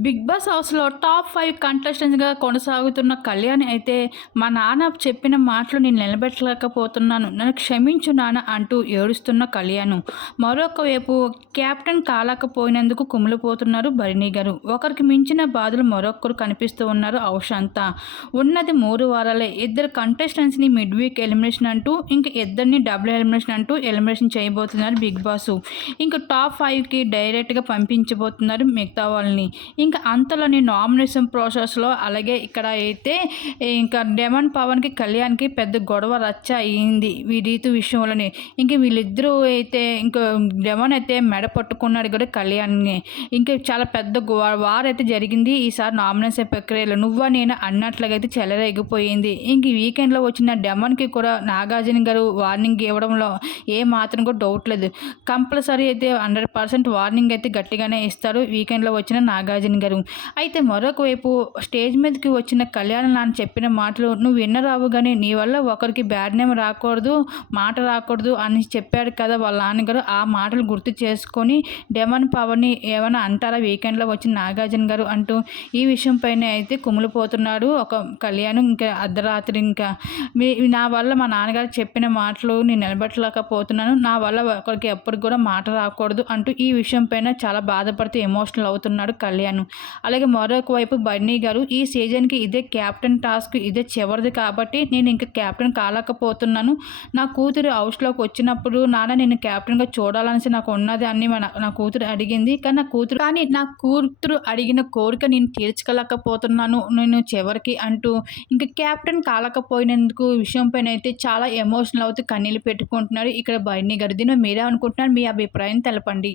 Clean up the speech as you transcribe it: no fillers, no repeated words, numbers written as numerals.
Big boss హౌస్‌లో top 5 కంటెస్టెంట్స్‌గా కొనసాగుతున్న కళ్యాణి అయితే, మా నాన్న చెప్పిన మాటలు నేను నిలబెట్టలేకపోతున్నాను. నన్ను క్షమించు నాన్న అంటూ ఏడుస్తున్న కళ్యాణు. మరొక వైపు కెప్టెన్ కాలేకపోయినందుకు కుమిలిపోతున్నారు భరణి గారు. ఒకరికి మించిన బాధలు మరొకరు కనిపిస్తూ ఉన్నారు హౌస్ అంతా. ఉన్నది 3 వారాలే. ఇద్దరు కంటెస్టెంట్స్‌ని మిడ్ వీక్ ఎలిమినేషన్ అంటూ, ఇంక ఇద్దరిని డబుల్ ఎలిమినేషన్ అంటూ ఎలిమినేషన్ చేయబోతున్నారు బిగ్ బాసు. ఇంక టాప్ 5కి డైరెక్ట్‌గా పంపించబోతున్నారు మిగతా వాళ్ళని. ఇంకా అంతలోని నామినేషన్ ప్రాసెస్‌లో అలాగే ఇక్కడ అయితే ఇంకా డెమన్ పవన్‌కి, కళ్యాణ్‌కి పెద్ద గొడవ రచ్చ అయింది. ఈ రీతు విషయంలోనే. ఇంక వీళ్ళిద్దరూ అయితే ఇంకా డెమన్ అయితే మెడ పట్టుకున్నాడు కూడా కళ్యాణ్‌ని. ఇంకా చాలా పెద్ద వార్ అయితే జరిగింది ఈసారి నామినేషన్ ప్రక్రియలో. నువ్వా నేనా అన్నట్లుగా అయితే చెలరేగిపోయింది. ఇంక ఈ వీకెండ్‌లో వచ్చిన డెమన్‌కి కూడా నాగార్జున గారు వార్నింగ్ ఇవ్వడంలో ఏ మాత్రం కూడా డౌట్ లేదు. కంపల్సరీ అయితే 100% వార్నింగ్ అయితే గట్టిగానే ఇస్తారు వీకెండ్‌లో వచ్చిన నాగార్జున గారు. అయితే మరొక వైపు స్టేజ్ మీదకి వచ్చిన కళ్యాణ్ నాన్న చెప్పిన మాటలు "నువ్వు విన్నరావు గానీ నీ వల్ల ఒకరికి బ్యాడ్ నేమ్ రాకూడదు, మాట రాకూడదు" అని చెప్పాడు కదా వాళ్ళ నాన్నగారు. ఆ మాటలు గుర్తు చేసుకొని డెమన్ పవర్‌ని ఏమైనా అంటారా వీకెండ్‌లో వచ్చిన నాగార్జున గారు అంటూ ఈ విషయం పైన అయితే కుమిలిపోతున్నాడు ఒక కళ్యాణ్. ఇంకా అర్ధరాత్రి ఇంకా నా వల్ల మా నాన్నగారు చెప్పిన మాటలు నేను నిలబెట్టలేకపోతున్నాను. నా వల్ల ఒకరికి ఎప్పటికి కూడా మాట రాకూడదు అంటూ ఈ విషయం పైన చాలా బాధపడుతూ ఎమోషనల్ అవుతున్నాడు కళ్యాణ్. అలాగే మరొక వైపు బన్నీ గారు ఈ సీజన్‌కి ఇదే కెప్టెన్ టాస్క్ ఇదే చివరిది కాబట్టి నేను ఇంక కెప్టెన్ కాలేకపోతున్నాను. నా కూతురు హౌస్‌లోకి వచ్చినప్పుడు నాన్న నిన్ను కెప్టెన్‌గా చూడాలనేసి నాకు ఉన్నది అని నా కూతురు అడిగింది. కానీ నా కూతురు అడిగిన కోరిక నేను తీర్చుకోలేకపోతున్నాను నేను చివరికి అంటూ ఇంక కెప్టెన్ కాలేకపోయినందుకు విషయం పైన అయితే చాలా ఎమోషనల్ అవుతూ కన్నీళ్లు పెట్టుకుంటున్నారు ఇక్కడ బన్నీ గారు. దీనిపై మీరేమనుకుంటున్నారు? మీ అభిప్రాయం తెలపండి.